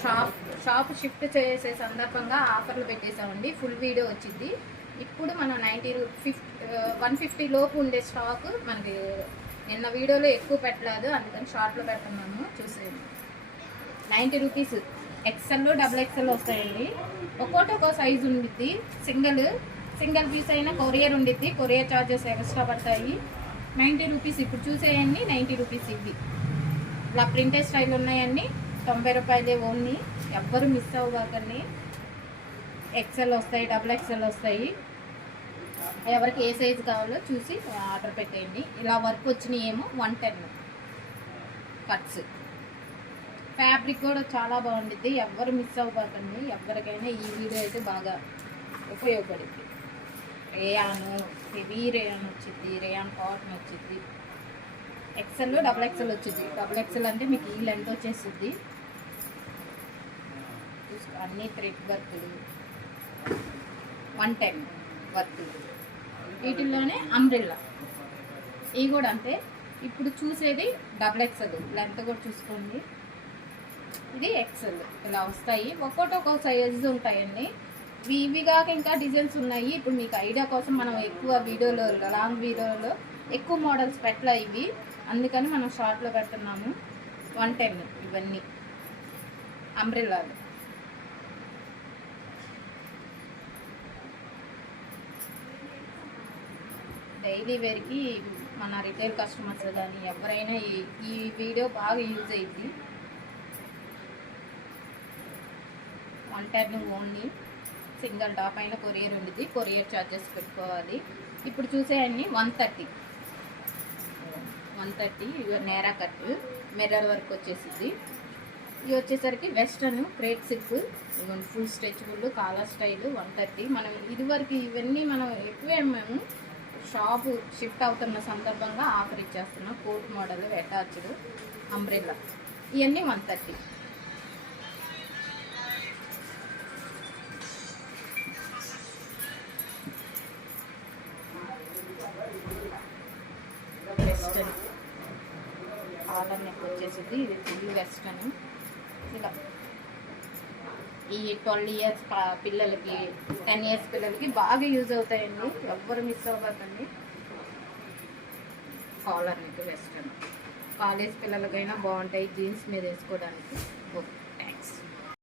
Shop shift చేసే సందర్భంగా ఆఫర్లు పెట్టేసామండి. ఫుల్ వీడియో వచ్చింది. ఇప్పుడు మనం 150 లోపు ఉండే స్టాక్ మనకి నిన్న వీడియోలో ఎక్కువ పెట్టలేదు, అందుకని షార్ట్లో పెడుతున్నాము. చూసేయండి. 90 రూపీస్. ఎక్సెల్, డబుల్ ఎక్సెల్ వస్తాయండి. ఒక్కో సైజు ఉండిద్ది. సింగిల్ పీస్ అయినా కొరియర్ ఉండిద్ది. కొరియర్ ఛార్జెస్ ఎక్స్ట్రా పడతాయి. 90 రూపీస్. ఇప్పుడు చూసేయండి, 90 రూపీస్ ఇవి. ఇలా ప్రింటెడ్ స్టైల్ ఉన్నాయండి. 90 రూపాయలే ఓన్లీ. ఎవ్వరు మిస్ అవ్వకండి. ఎక్సెల్ వస్తాయి, డబుల్ ఎక్సెల్ వస్తాయి. ఎవరికి ఏ సైజు కావాలో చూసి ఆర్డర్ పెట్టేయండి. ఇలా వర్క్ వచ్చినాయి ఏమో 110 కట్స్. ఫ్యాబ్రిక్ కూడా చాలా బాగుండిద్ది. ఎవ్వరు మిస్ అవ్వకండి. ఎవరికైనా ఈ వీడియో అయితే బాగా ఉపయోగపడుద్ది. రేయాను, హెవీ రేయాన్ వచ్చింది, రేయాన్ కాటన్ వచ్చింది. ఎక్సెల్, డబుల్ ఎక్సెల్ వచ్చింది. డబుల్ ఎక్సెల్ అంటే మీకు ఈ లెంత్ వచ్చేస్తుంది. అన్నీ థ్రెడ్ వర్కులు, 110 వర్కులు. వీటిల్లోనే అంబ్రెల్లా. ఇవి కూడా అంతే. ఇప్పుడు చూసేది డబుల్ ఎక్సెల్. లెంత్ కూడా చూసుకోండి. ఇది ఎక్సెల్. ఇలా వస్తాయి. ఒక్కో సైజు ఉంటాయండి. ఇవి కాక ఇంకా డిజైన్స్ ఉన్నాయి. ఇప్పుడు మీకు ఐడియా కోసం మనం ఎక్కువ వీడియోలో, లాంగ్ వీడియోలో ఎక్కువ మోడల్స్ పెట్టలే ఇవి, అందుకని మనం షార్ట్లో పెడుతున్నాము. 110 ఇవన్నీ అంబ్రెల్లాలు. డైలీ వేర్కి మన రిటైల్ కస్టమర్స్ కానీ ఎవరైనా ఈ వీడియో బాగా యూజ్ అయ్యింది. 110 ఓన్లీ. సింగిల్ టాప్ అయినా కొరియర్ ఉండేది. కొరియర్ ఛార్జెస్ పెట్టుకోవాలి. ఇప్పుడు చూసేయండి 130 ఇవి నేరా కట్, మిర్రర్ వర్క్ వచ్చేసింది. ఇవి వచ్చేసరికి western crepe silk, full stretchable, caller style. 130. మనం ఇదివరకు ఇవన్నీ మనం ఎక్కువే మేము షాపు షిఫ్ట్ అవుతున్న సందర్భంగా ఆఫర్ ఇచ్చేస్తున్నాం. Coat model, attached, umbrella. ఇవన్నీ 130. వెస్టర్న్ కాలర్ నెక్ వచ్చేసింది. ఇది ఫుల్ వెస్టర్న్. ఇలా ఈ 12 ఇయర్స్ పిల్లలకి, 10 ఇయర్స్ పిల్లలకి బాగా యూజ్ అవుతాయండి. ఎవ్వరు మిస్ అవ్వకండి. Collar neck western. కాలేజ్ పిల్లలకైనా బాగుంటాయి జీన్స్ మీద వేసుకోవడానికి.